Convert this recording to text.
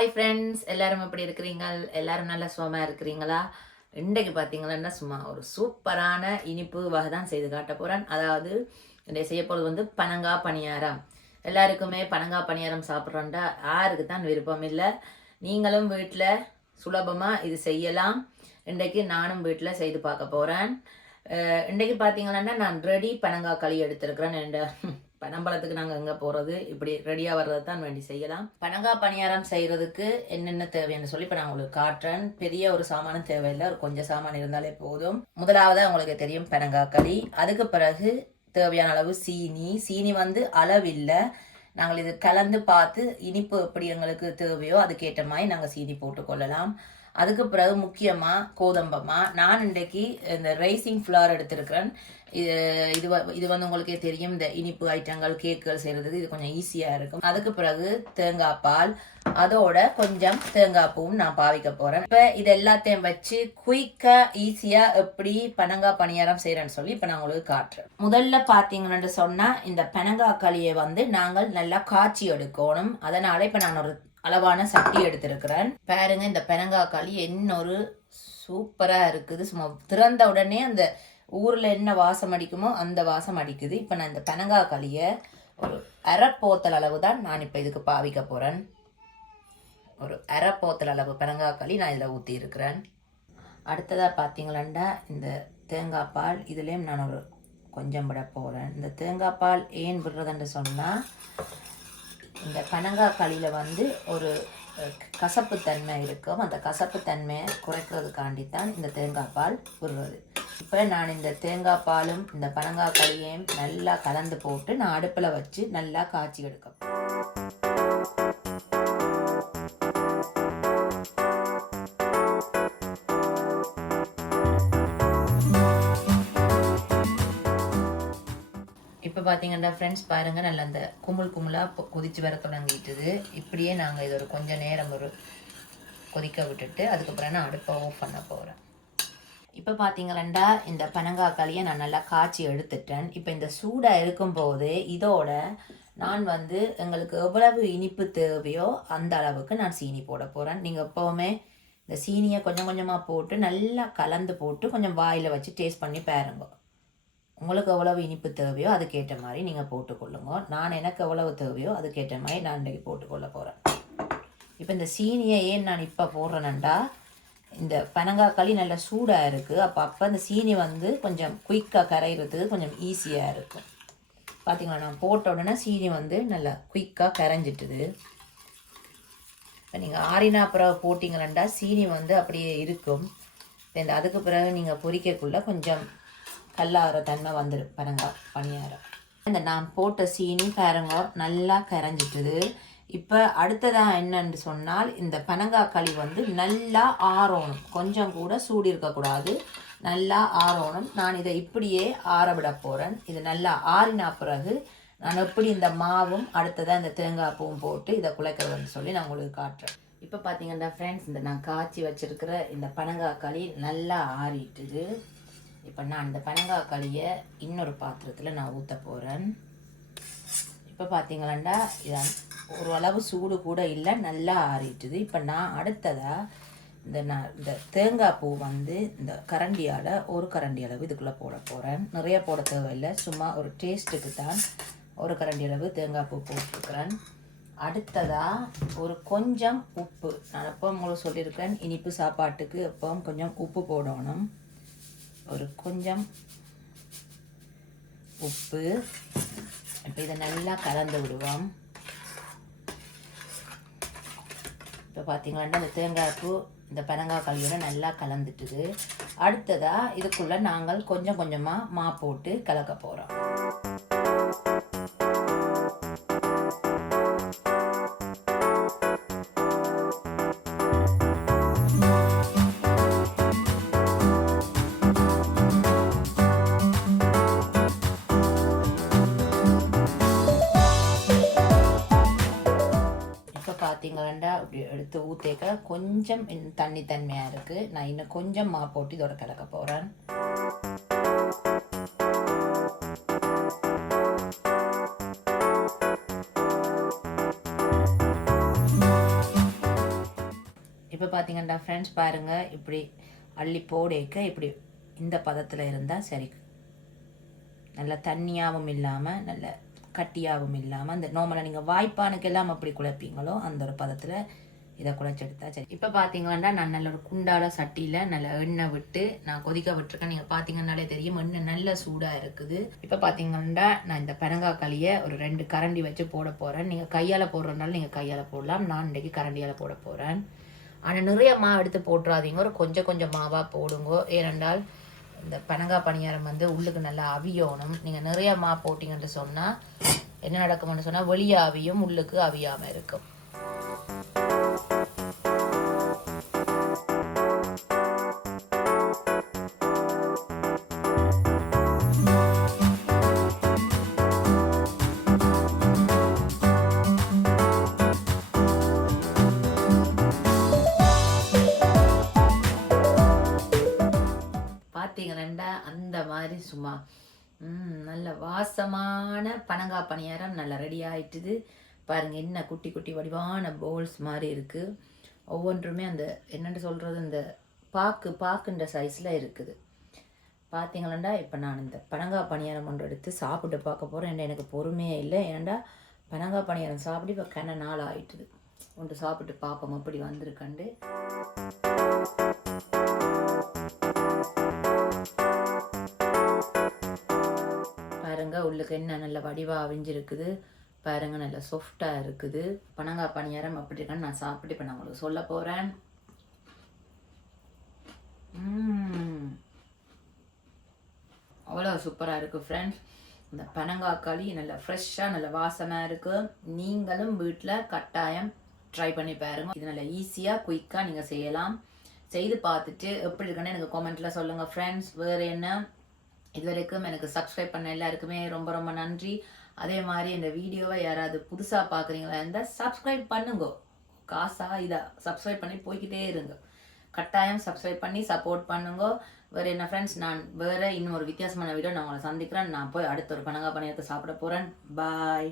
Hi friends, எல்லாரும் எப்படி இருக்கிறீங்க? எல்லாரும் நல்லா சுகமாக இருக்கிறீங்களா? இன்றைக்கு பார்த்தீங்கன்னா சும்மா ஒரு சூப்பரான இனிப்பு வகை தான் செய்து காட்ட போகிறேன். அதாவது இன்றைய செய்ய போகிறது வந்து பனங்காய் பணியாரம். எல்லாருக்குமே பனங்காய் பணியாரம் சாப்பிட்றோண்டா யாருக்கு தான் விருப்பம் இல்லை. நீங்களும் வீட்டில் சுலபமாக இது செய்யலாம். இன்றைக்கு நானும் வீட்டில் செய்து பார்க்க போகிறேன். இன்றைக்கு பார்த்தீங்கன்னா நான் ரெடி பனங்காய் களி எடுத்திருக்கிறேன். பனம்பழத்துக்கு நாங்கள் எங்கே போகிறது, இப்படி ரெடியாக வர்றது தான் வேண்டி செய்யலாம். பனங்காய் பணியாரம் செய்கிறதுக்கு என்னென்ன தேவைன்னு சொல்லி இப்போ நான் உங்களுக்கு காட்டுறேன். பெரிய ஒரு சாமானும் தேவையில்லை, ஒரு கொஞ்சம் சாமான் இருந்தாலே போதும். முதலாவது உங்களுக்கு தெரியும் பனங்காய் களி. அதுக்கு பிறகு தேவையான அளவு சீனி வந்து அளவில்லை. நாங்கள் இது கலந்து பார்த்து இனிப்பு எப்படி எங்களுக்கு தேவையோ அதுக்கேற்ற மாதிரி நாங்கள் சீனி போட்டுக்கொள்ளலாம். அதுக்கு பிறகு முக்கியமாக கோதம்பமா நான் இன்றைக்கு இந்த ரைசிங் ஃப்ளார் எடுத்திருக்கிறேன். இது வந்து உங்களுக்கே தெரியும், இந்த இனிப்பு ஐட்டங்கள் கேக்குகள் செய்கிறதுக்கு இது கொஞ்சம் ஈஸியாக இருக்கும். அதுக்கு பிறகு தேங்காய் பால், அதோட கொஞ்சம் தேங்காய் பூவும் நான் பாவிக்க போகிறேன். இப்போ இது எல்லாத்தையும் வச்சு குயிக்காக ஈஸியாக எப்படி பனங்காய் பணியாரம் செய்கிறேன்னு சொல்லி இப்போ நான் உங்களுக்கு காட்டுறேன். முதல்ல பார்த்தீங்கன்னு சொன்னால் இந்த பனங்காய் களியை வந்து நாங்கள் நல்லா காய்ச்சி எடுக்கணும். அதனால் இப்போ நான் ஒரு அளவான சட்டி எடுத்திருக்கிறேன். பாருங்க, இந்த பனங்காய் களி இன்னொரு சூப்பராக இருக்குது. சும்மா திறந்த உடனே அந்த ஊரில் என்ன வாசம் அடிக்குமோ அந்த வாசம் அடிக்குது. இப்போ நான் இந்த பனங்காய் களியை ஒரு அரைப்போத்தல் அளவு தான் நான் இப்போ இதுக்கு பாவிக்க போகிறேன். ஒரு அரைப்போத்தல் அளவு பனங்காய் களி நான் இதில் ஊற்றி இருக்கிறேன். அடுத்ததாக பார்த்தீங்களா இந்த தேங்காய் பால், இதுலேயும் நான் ஒரு கொஞ்சம் விட போகிறேன். இந்த தேங்காய் பால் ஏன் விடுறதுன்னு சொன்னால், இந்த பனங்காய் களியில் வந்து ஒரு கசப்புத்தன்மை இருக்கும். அந்த கசப்புத்தன்மையை குறைக்கிறதுக்காண்டித்தான் இந்த தேங்காய் பால் விடுறது. இப்போ நான் இந்த தேங்காய் பாலும் இந்த பனங்காய் களியையும் நல்லா கலந்து போட்டு நான் அடுப்பில் வச்சு நல்லா காய்ச்சி எடுக்க. இப்போ பார்த்தீங்கன்னா ஃப்ரெண்ட்ஸ் பாருங்கள், நல்லா அந்த குமுலாக கொதித்து வர தொடங்கிட்டுது. இப்படியே நாங்கள் இது ஒரு கொஞ்சம் நேரம் ஒரு கொதிக்க விட்டுட்டு அதுக்கப்புறம் நான் அடுப்பை ஆஃப் பண்ண போகிறேன். இப்போ பார்த்தீங்களா இந்த பனங்காய் களியை நான் நல்லா காய்ச்சி எடுத்துட்டேன். இப்போ இந்த சூடாக இருக்கும்போது இதோட நான் வந்து எங்களுக்கு எவ்வளவு இனிப்பு தேவையோ அந்த அளவுக்கு நான் சீனி போட போகிறேன். நீங்கள் எப்போவுமே இந்த சீனியை கொஞ்சம் கொஞ்சமாக போட்டு நல்லா கலந்து போட்டு கொஞ்சம் வாயில் வச்சு டேஸ்ட் பண்ணி பாருங்க. உங்களுக்கு எவ்வளவு இனிப்பு தேவையோ அதுக்கேற்ற மாதிரி நீங்கள் போட்டுக்கொள்ளுங்க. நான் எனக்கு எவ்வளவு தேவையோ அதுக்கேற்ற மாதிரி நான் இன்றைக்கி போட்டுக்கொள்ள போகிறேன். இப்போ இந்த சீனியை ஏன் நான் இப்போ போடுறேன்டா, இந்த பனங்காய் களி நல்லா சூடாக இருக்குது. அப்போ இந்த சீனி வந்து கொஞ்சம் குயிக்காக கரைகிறதுக்கு கொஞ்சம் ஈஸியாக இருக்கும். பார்த்திங்களா, நான் போட்ட உடனே சீனி வந்து நல்லா குயிக்காக கரைஞ்சிட்டுது. இப்போ நீங்கள் ஆறினா பிறகு போட்டிங்களா சீனி வந்து அப்படியே இருக்கும். இந்த அதுக்கு பிறகு நீங்கள் பொரிக்கக்குள்ளே கொஞ்சம் கல்லாகிற தன்மை வந்துடும் பனங்காய் பணியாரம். இந்த நான் போட்ட சீனி பாருங்க நல்லா கரைஞ்சிட்டுது. இப்போ அடுத்ததாக என்னன்னு சொன்னால், இந்த பனங்காய் களி வந்து நல்லா ஆறணும். கொஞ்சம் கூட சூடு இருக்கக்கூடாது, நல்லா ஆறணும். நான் இதை இப்படியே ஆற விட போகிறேன். இது நல்லா ஆறினா பிறகு நான் எப்படி இந்த மாவும் அடுத்ததாக இந்த தேங்காய் பூவும் போட்டு இதை குழைக்கிறதுன்னு சொல்லி நான் உங்களுக்கு காட்டுறேன். இப்போ பார்த்தீங்கன்னா ஃப்ரெண்ட்ஸ், இந்த நான் காய்ச்சி வச்சுருக்கிற இந்த பனங்காய் களி நல்லா ஆறிட்டுது. இப்போ நான் இந்த பனங்காய் களியை இன்னொரு பாத்திரத்தில் நான் ஊற்ற போகிறேன். இப்போ பார்த்தீங்களாண்டா இது ஒரு அளவு சூடு கூட இல்லை, நல்லா ஆறிட்டுது. இப்போ நான் அடுத்ததாக இந்த தேங்காய் பூ வந்து இந்த கரண்டியால் ஒரு கரண்டி அளவு இதுக்குள்ளே போட போகிறேன். நிறைய போட தேவையில்லை, சும்மா ஒரு டேஸ்ட்டுக்கு தான் ஒரு கரண்டி அளவு தேங்காய் பூ போட்டுருக்கிறேன். அடுத்ததாக ஒரு கொஞ்சம் உப்பு, நான் எப்போ உங்களுக்கு சொல்லியிருக்கேன் இனிப்பு சாப்பாட்டுக்கு எப்போ கொஞ்சம் உப்பு போடணும். ஒரு கொஞ்சம் உப்பு. இப்போ இதை நல்லா கலந்து விடுவோம். இப்போ பார்த்தீங்கன்னா இந்த தேங்காய் பூ இந்த பனங்காய் களியோட நல்லா கலந்துட்டுது. அடுத்ததாக இதுக்குள்ளே நாங்கள் கொஞ்சம் கொஞ்சமாக மா போட்டு கலக்க போகிறோம். பார்த்தீங்களா அப்படி எடுத்து ஊற்றேக்க கொஞ்சம் தன்மையாக இருக்குது. நான் இன்னும் கொஞ்சம் மா போட்டு இதோட கலக்க போகிறேன். பார்த்தீங்கன்னா ஃப்ரெண்ட்ஸ் பாருங்கள், இப்படி அள்ளி போடைக்க இப்படி இந்த பதத்தில் இருந்தால் சரி. நல்ல தண்ணியாகவும் இல்லாமல் நல்ல கட்டியாகவும் இல்லாமல் அந்த நார்மலாக நீங்கள் வாய்ப்பானுக்கு எல்லாம் அப்படி குழப்பீங்களோ அந்த ஒரு பதத்தில் இதை குழச்செடுத்தா சரி. இப்போ பார்த்தீங்கன்னா நான் நல்ல ஒரு குண்டால சட்டியில் நல்ல எண்ணெய் விட்டு நான் கொதிக்க விட்டுருக்கேன். நீங்கள் பார்த்தீங்கன்னாலே தெரியும் எண்ணெய் நல்ல சூடாக இருக்குது. இப்போ பார்த்தீங்கன்னா நான் இந்த பனங்காக்களியை ஒரு 2 கரண்டி வச்சு போட போகிறேன். நீங்கள் கையால் போடுறதுனால நீங்கள் கையால் போடலாம். நான் இன்றைக்கி கரண்டியால் போட போகிறேன். ஆனால் நிறைய மாவு எடுத்து போட்டுறாதீங்க, ஒரு கொஞ்சம் கொஞ்சம் மாவாக போடுங்க. ஏனென்றால் இந்த பனங்காய் பணியாரம் வந்து உள்ளுக்கு நல்லா அவியணும். நீங்கள் நிறைய மாவு போட்டிங்கன்னு சொன்னால் என்ன நடக்கும்னு சொன்னால் வெளியே அவியும், உள்ளுக்கு அவியாமல் இருக்கும். பார்த்தீங்கன்னா அந்த மாதிரி சும்மா நல்ல வாசமான பனங்காய் பணியாரம் நல்லா ரெடி ஆயிட்டுது. பாருங்கள் என்ன குட்டி குட்டி வடிவான போல்ஸ் மாதிரி இருக்குது. ஒவ்வொன்றுமே அந்த என்னென்னு சொல்கிறது இந்த பாக்குன்ற சைஸில் இருக்குது. பார்த்தீங்களா இப்போ நான் இந்த பனங்காய் பணியாரம் ஒன்று எடுத்து சாப்பிட்டு பார்க்க போகிறேன். எனக்கு பொறுமையே இல்லை. ஏன்டா பனங்காய் பணியாரம் சாப்பிட்டு இப்போ கன நாள் ஆயிட்டுது. ஒன்று சாப்பிட்டு பார்ப்போம் அப்படி வந்திருக்கண்டு. பாருங்க உள்ளுக்கு என்ன நல்ல வடிவாக அவிஞ்சிருக்குது. பாருங்க நல்ல சாஃப்டாக இருக்குது. பனங்காய் பணியாரம் அப்படி இருக்கான்னு நான் சாப்பிட்டு இப்போ நான் உங்களுக்கு சொல்ல போகிறேன். அவ்வளோ சூப்பராக இருக்குது ஃப்ரெண்ட்ஸ். இந்த பனங்காய் களி நல்ல ஃப்ரெஷ்ஷாக நல்ல வாசமாக இருக்குது. நீங்களும் வீட்டில் கட்டாயம் ட்ரை பண்ணி பாருங்க. இது நல்ல ஈஸியாக குயிக்காக நீங்கள் செய்யலாம். செய்து பார்த்துட்டு எப்படி இருக்குன்னு எனக்கு கமெண்ட்டில் சொல்லுங்கள் ஃப்ரெண்ட்ஸ். வேறு என்ன, இது வரைக்கும் எனக்கு சப்ஸ்கிரைப் பண்ண எல்லாருக்குமே ரொம்ப ரொம்ப நன்றி. அதே மாதிரி இந்த வீடியோவை யாராவது புதுசாக பார்க்குறீங்களா இருந்தால் சப்ஸ்கிரைப் பண்ணுங்க. காசாக இதை சப்ஸ்கிரைப் பண்ணி போய்கிட்டே இருங்க. கட்டாயம் சப்ஸ்கிரைப் பண்ணி சப்போர்ட் பண்ணுங்க. வேறு என்ன ஃப்ரெண்ட்ஸ், நான் வேறு இன்னும் ஒரு வித்தியாசமான வீடியோ நான் உங்களை சந்திக்கிறேன். நான் போய் அடுத்த ஒரு பனங்காய் பணியாரத்தை சாப்பிட போகிறேன். பாய்.